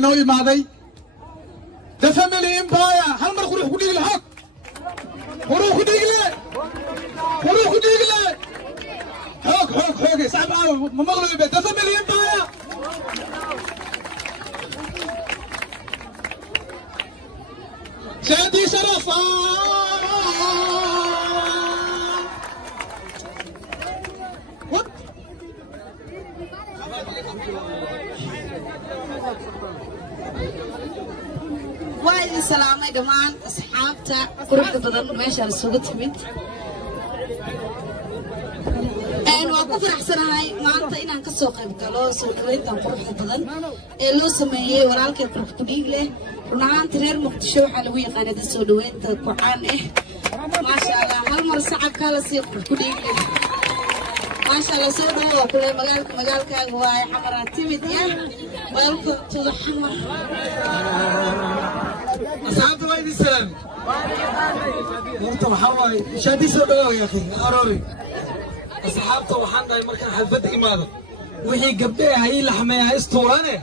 نوي ماضي The family empire هل مرة خروح كديك الحق خروح كديك له خروح كديك له حق صعب عاوي ممغلوبة The family empire شادي شرف وايد السلام يا جماعة أصحابته قرب بدن ماشي على السوق تمد أنا وقف أحسن هاي ما أنت إن أنك سوق بكالو سوق وين تنقرب بدن لو سميه ورالك قرب تبيج له ونعان ترير مكتشف حلوية قاعدة السوق وين تقعان ما شاء الله هالمرة صعب كلا سيق تبيج له ما شاء الله سوق كل مجالك هواي حمرات تمد يا ويلكم توضح حمر أصحابته وايد السلام مرتب حواي شادي سوداء يا أخي أروري أصحابته وحنا مركان حلفة إمارة وهي قبلها هي لحمها اسطورانة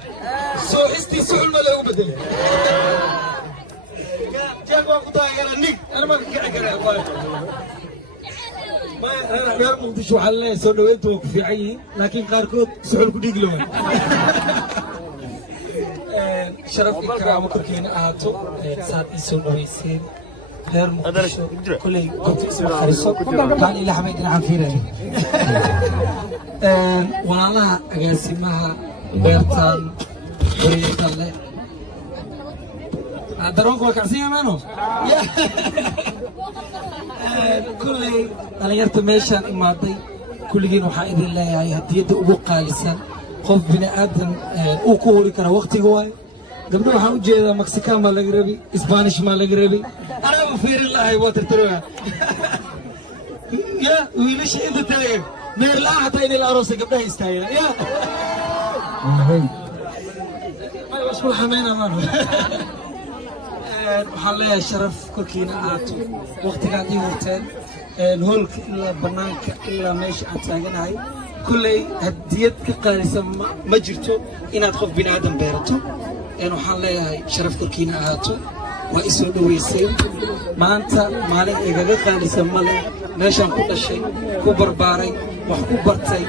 سو استي سحل ما له بدل جاك وقتها يا رنيك أنا ما كعكر ما غير مقدشوا حلا سوداء وينتو في عي لكن قاركود سحل كديق لهم شرفك كرامتكين أهاتو ساعات يسون ويسين غير مقدشوا كله كنت اسمه خريصو كان إلى حميد نعم فيرني والله أقاسمها بيرتان بريتان له دروك وكاسية مانو كله أنا يرتميشان إمادي كل جين وحائد الله يعني هدية أبوقها لسان qof bini aadan uu ku hori kara waqtiga waay gabdho waxa u jeedaa Mexican ma laga rabi Spanish ma laga rabi ana u fiirin lahay water taroga ya wiilasha inta taagan meer la hata in la aroos gabdhaha istaayeen ya ma wasku xameena ma waxa leeyahay sharaf korkiina aato waqtiga aad horteen hoolka ila banaanka ila meesha aad taaganahay كلي هديت كقارسة ما جرتو إن أدخل بين آدم بيرتو إنه حلا شرف كركينا هاتو وإسود ويسير ما أنت مالك إذا قارسة مالك نشان كل شيء كبر باري وحكبرتي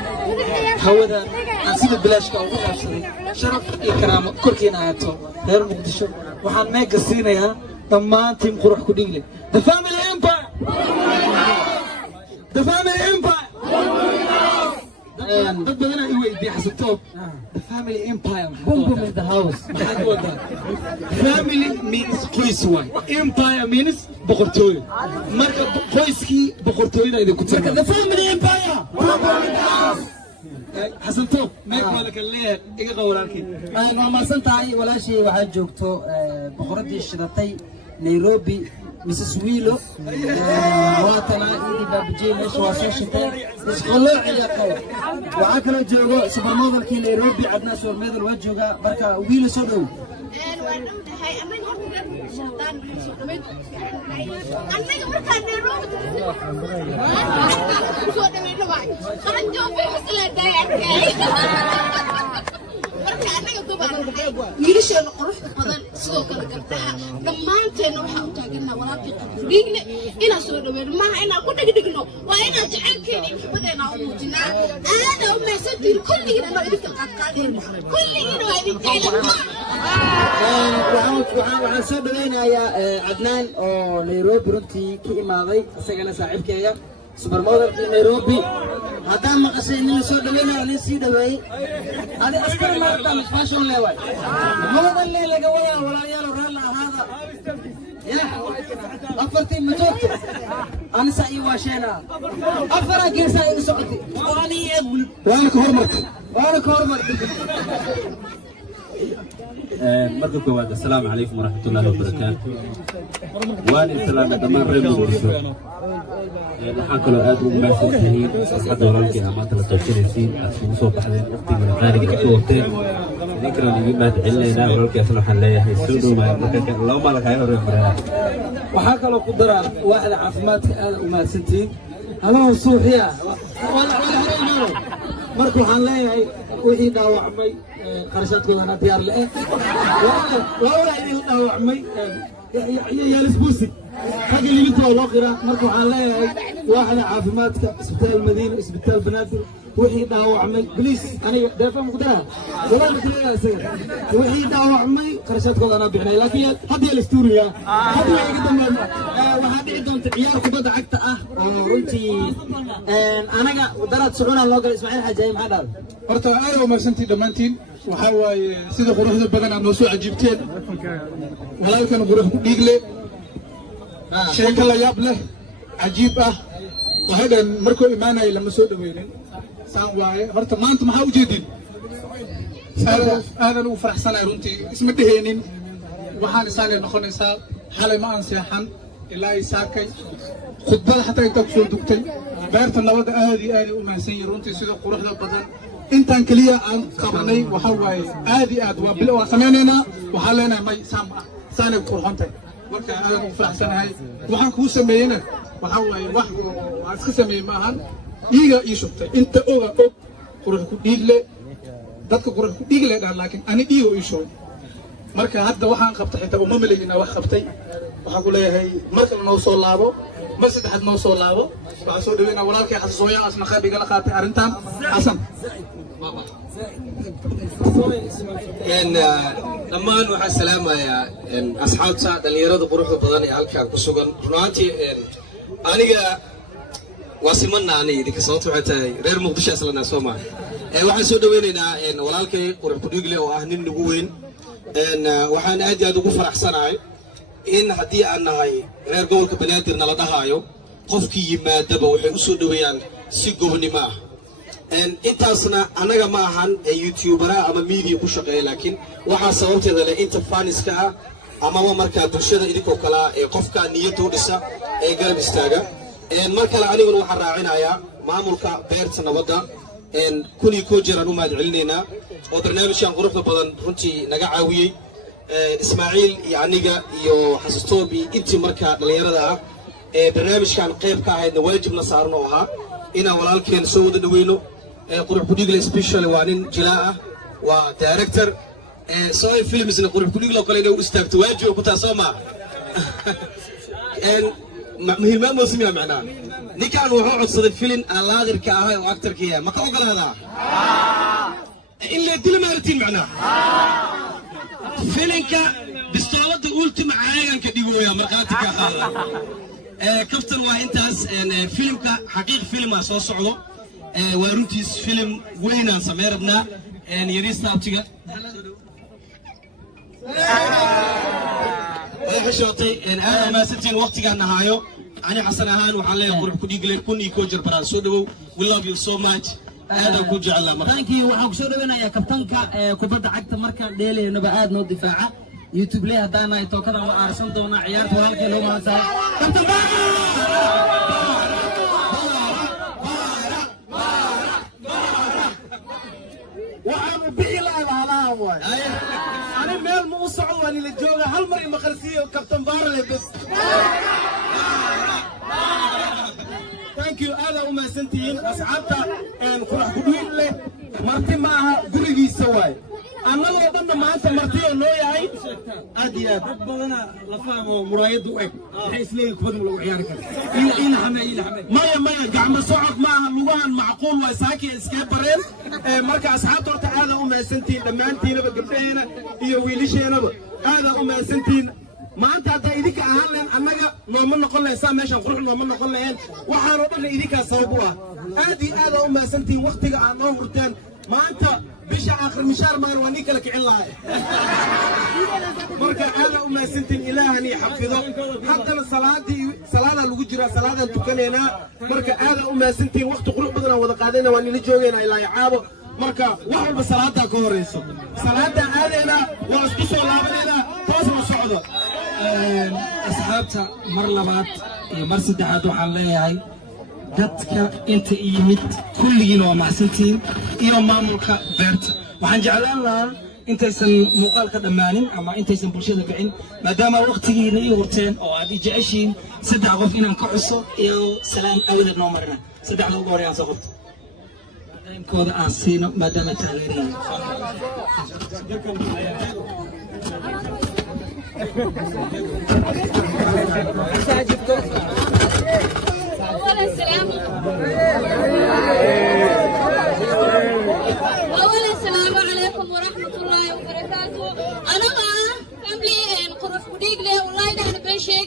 هودا أنسيب بلاش كأو بلاشري شرف إكرام كركينا هاتو غير مقدشو وحن ما قصينا يا طمان تيم قروح كديلي The family empire The family empire dad badan ay weydiiyay xasabtoob the family empire boom boom in the house family means qoys way empire means boqortooyo marka qoyskii boqortooyada idin ku tirka the family empire boom boom in the house xasabtoob meek wala kale iga qowraalkii ay maasan tahay walaashii waxa joogto boqoradii shidatay Nairobi Mrs. Wilo واتنا إيدي بابجي مش واسوشتين إسقلوا عياقو وعاكلوا جوجو سوبر موديل كي نيروبي عدنا سوبر موديل وجوجا بركا ويلو سودو wiilasha qurux badan sidoo kale gabdhaha dhamaanteena waxa u taageerna walaaqii qofriigne ina soo dhaweeyno ma ina ku dhigno waa ina jacaylkeena xibadena u muujinaa aad u meesadiir kulligiina noo idinka qaadqaadeen kulligiina waa idin jeclaan waxaan soo dhaweynayaa Adnaan oo Nairobi runtii ka imaaday isagana saaxiibkeeya سوبر موديل في نيروبي هذا ما قصينا سود لنا ونسي دواي هذا أسكر ما رتام فاشون لواي موديل اللي لقويا ولا يلا رلا هذا يا أفرتي مجوك أنا ساي واشينا أفرا كير ساي سعودي وأنا كهرمك مركب كواد السلام عليكم ورحمة الله وبركاته. وأنا السلام دمان ريمو ورسول. نحكي آدم ما سنتين حتى ولكن أمانة لتوصيلين أسمو صوت حدين أختي من خارج كتوتين ذكرى اللي ما تعلنا ولكن أصلح عليها يسودوا ما يمكن لو ما لك هاي الرمرة. وحكى له قدرة واحد عفماتك أنا وما سنتين أنا صوحية ولا مركو حنلاقي wixii dhaawacmay qarashaadkoodana diyaar le waa idin dhaawacmay yaalis buusig ragga libinta waa loo qiraa marka waxaan leeyahay waaxda caafimaadka isbitaal madiina isbitaal banaadir wixii dhaawacmay boliis aniga deefa muqdara walaa matalayaa isaga wixii dhaawacmay qarashaadkooda anaa bixinay laakiin hadda la istuuriya hadda way iga dambeeyaan waxaa dhici doonta ciyaar kubadda cagta ah oo runtii anaga daraad sucuna loo galay Ismaaciil Xajaayi maxaa dhacay horta aad u mahadsantii dhammaantiin waxaa waaye sida quruxda badan aad noo soo cajiibteen walaalkan qurux ku dhiigle sheeko la yaab leh cajiib ah waxay markuu imaanayay lama soo dhaweynin saan waaye horta maanta maxaa u jeedin aadan ugu faraxsanahay runtii isma dheheenin waxaan isaagay noqonaysaa xalay ma aan seexan ilaa ay saakay khudbada xataa intaa ku soo dugtay beerta nabadda aad iyo aad u mahadsan yihiin runtii sida quruxda badan intaan keliya aan qabanay waxaa waaye aad iyo aad waa samaynaynaa waxaan leenahay may saam ah saanay qurxon tahay marka aadan ugu faraxsanahay waxaan kuu sameeyeyna waxaa waaye wax aan iska sameeyey ma ahan dhiiga ii shubtay inta oga og qurux ku dhiigle dadka qurux ku dhiigle dhaan laakiin ani dhiiga ii shubay marka hadda waxaan qabtay xitaa uma malayna wax qabtay waxaan ku leeyahay markale noo soo laabo mar saddexaad noo soo laabo waxaan soo dhaweynaa walaalkay xasasooyaan asna qayb igala qaatay arrintan xasan dhammaan waxaan salaamayaa asxaabta dhallinyarada quruxda badan ee halkaan ku sugan runaantii aniga waa simana aniga idinka sababta waxay tahay reer muqdisho islanaa soo maaha waxaan soo dhaweynaynaa walaalkay qurux ku dhiigle oo ah nin nagu weyn waxaan aad iyo aad ugu faraxsanahay in haddii aan nahay reer gobolka banaadir nala dhahaayo qofkii yimaadaba waxay u soo dhaweeyaan si gobonimo ah intaasna annaga ma ahan youtuberaha ama media ku shaqeeya laakiin waxaa sababteeda leh inta faniska ah amaba markaa bulshada idinkoo kalea ee qofka niyadda u dhisa ee garab istaaga mar kale aniguna waxaan raacinayaa maamulka beerta nabadda kun iyo koo jeer aan u mahad celinaynaa oo barnaamijkan quruxda badan runtii naga caawiyey ismaaciil iyo aniga iyo xasastoobi intii markaa dhallinyarada ah ee barnaamijkan qayb ka ahaydna waajibna saaran oo ahaa inaan walaalkeen soo wada dhaweyno qurux ku dhiigle special waa nin jilaa ah waa director sooy filmsna qurux ku dhiigle oo kale inay u istaagto waajiba ku taa soo maa hilmaan moosimiya macnaa ninkan wuxuu codsaday filin aan laadirka ahay oo actorkiya ma ka ogolaadaa in la dila maartiin macnaa filinka bistoolada ultima caaganka dhigooya markhaati ka qaada kaftan waa intaas filimka xaqiiq filmaa soo socdo waa runtiis filim weynaan samey rabnaa yariista abtiga way xishootay aad maasantiin waqtigaan nahaayo ani xasan ahaan waxaan leeyahay qurux ku dhiigle kun iyo koo jeer baraan soo dhawow we love you so much aadaan ku jeclaa marka thank you waxaan kusoo dhaweynayaa kabtanka kubadda cagta markaan dheelaynaba aad noo difaaca youtube lee haddaan nahay tookadan la aarsan doonaa ciyaarta walaalkay loo mahadsanay kabtan waxaanu bixi lahaa waay ani meel ma u socdo waa nila jooga hal mar ima qarsiiyo kabtan baarale bes thank you aada u mahadsantihiin asxaabta qurux ku dhiigle marti ma aha gurigiisa waay annagoo dhanna maanta martiyoo noo yahay aad iyo aad dad badana la fahmo muraayadda u eg waxay isleeyihin kubadda lagu ciyaari kara maya gacmo socod ma aha lugahan macquul waay saakii iskee bareen marka asxaabta horta aada u mahadsantihiin dhammaantiinaba gabdhaheena iyo wiilasheenaba aada u mahadsantihiin maanta haddaa idinka ahaan leen annaga nooma noqon lahayn saa meeshaan qurux nooma noqon laheen waxaanoo dhanna idinkaa sabab u ah aad iyo aada u mahadsantihiin waktiga aad noo hurteen maanta bisha aakhir mishaar maan waa nin kala kicin lahay marka aada u mahadsantihiin ilaahani xafido haddana salaadaa lagu jiraa salaadaan tukanaynaa marka aada u mahadsantihiin wakti qurux badan aan wada qaadayna waa nila joogaynaa ilaa caabo marka wax walba salaadaa ka horeyso salaadaa aadaynaa waa isku soo laabanaynaa toos la socdo asxaabta mar labaad iyo mar saddexaad waxaan leeyahay dadka inta yimid kulligiina waa macsantihiin iyo maamulka beerta waxaan jeclaan lahaa intaysan muuqaalka dhammaanin ama intaysan bulshada bixin maadaama waqtigiina ii horteen oo aad i jeceshiin saddex qof inaan ka xuso iyo salaan awadeed noo marina saddexda ugu horeyaan soo qabto qeybkooda aan siino maadaama taageerayeen أولا السلام عليكم ورحمة الله وبركاته. أنا فاملي قروح بديق له والله أنا بين شيء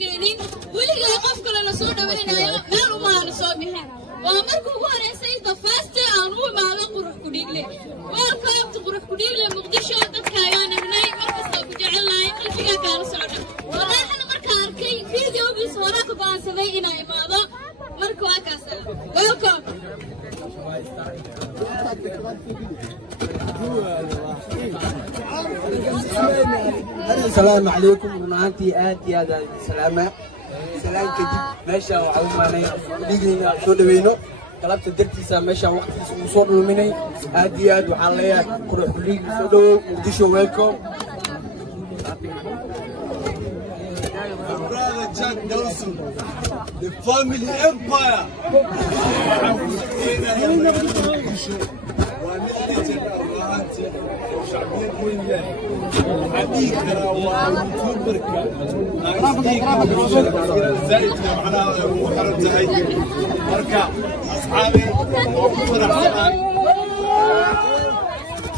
ولي لا قف كل نصور وين هاي ما ما نصور بها وأمركم هو رئيسي تفاست أنو ما له قروح بديق له وأركب تقروح بديق له مقدشة تكايانا مناي مركز بجعلنا يقل فيها كان صعد والله أنا مركز كي فيديو بيصورك بان سوينا ماذا مركز كاسل welcome. السلام عليكم ونعانتي آنتي هذا السلامة سلام كدب ماشا وعوماني ليجينا شو دوينو طلبت درتي سا ماشا وقت وصول مني آدي آد وحاليا كروح ليج سودو مقدشو ويلكم Brother Jack Dawson, the family empire. زائد معناها وحرمت هاي مركا أصحابي وفرح